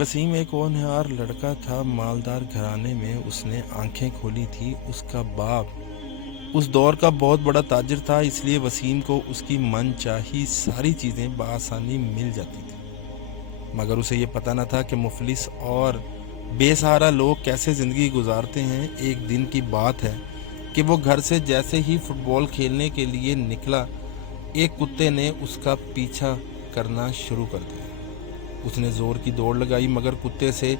وسیم ایک ہونہار لڑکا تھا، مالدار گھرانے میں اس نے آنکھیں کھولی تھی۔ اس کا باپ اس دور کا بہت بڑا تاجر تھا، اس لیے وسیم کو اس کی من چاہی ساری چیزیں بآسانی مل جاتی تھی، مگر اسے یہ پتہ نہ تھا کہ مفلس اور بے سہارا لوگ کیسے زندگی گزارتے ہیں۔ ایک دن کی بات ہے کہ وہ گھر سے جیسے ہی فٹ بال کھیلنے کے لیے نکلا، ایک کتے نے اس کا پیچھا کرنا شروع کر دیا۔ اس نے زور کی دوڑ لگائی، مگر کتے سے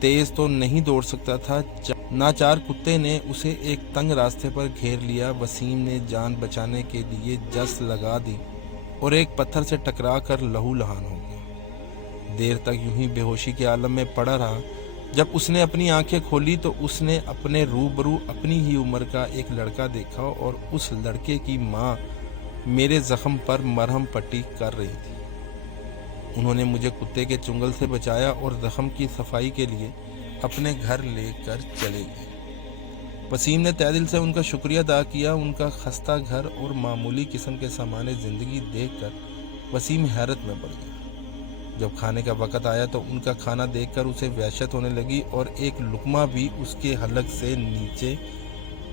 تیز تو نہیں دوڑ سکتا تھا۔ ناچار کتے نے اسے ایک تنگ راستے پر گھیر لیا۔ وسیم نے جان بچانے کے لیے جست لگا دی اور ایک پتھر سے ٹکرا کر لہو لہان ہو گیا۔ دیر تک یوں ہی بے ہوشی کے عالم میں پڑا رہا۔ جب اس نے اپنی آنکھیں کھولی تو اس نے اپنے روبرو اپنی ہی عمر کا ایک لڑکا دیکھا، اور اس لڑکے کی ماں میرے زخم پر مرہم پٹی کر رہی تھی۔ انہوں نے مجھے کتے کے چنگل سے بچایا اور زخم کی صفائی کے لیے اپنے گھر لے کر چلے گئے۔ وسیم نے تہ دل سے ان کا شکریہ ادا کیا۔ ان کا خستہ گھر اور معمولی قسم کے سامان زندگی دیکھ کر وسیم حیرت میں پڑ گیا۔ جب کھانے کا وقت آیا تو ان کا کھانا دیکھ کر اسے وحشت ہونے لگی اور ایک لقمہ بھی اس کے حلق سے نیچے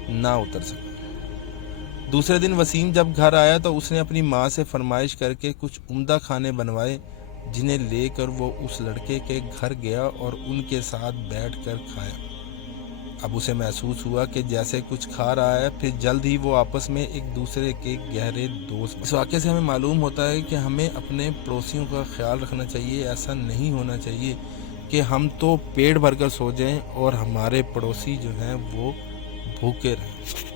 نہ اتر سکا۔ دوسرے دن وسیم جب گھر آیا تو اس نے اپنی ماں سے فرمائش کر کے کچھ عمدہ کھانے بنوائے، جنہیں لے کر وہ اس لڑکے کے گھر گیا اور ان کے ساتھ بیٹھ کر کھایا۔ اب اسے محسوس ہوا کہ جیسے کچھ کھا رہا ہے، پھر جلد ہی وہ آپس میں ایک دوسرے کے گہرے دوست۔ اس واقعے سے ہمیں معلوم ہوتا ہے کہ ہمیں اپنے پڑوسیوں کا خیال رکھنا چاہیے۔ ایسا نہیں ہونا چاہیے کہ ہم تو پیٹ بھر کر سو جائیں اور ہمارے پڑوسی جو ہیں وہ بھوکے رہیں۔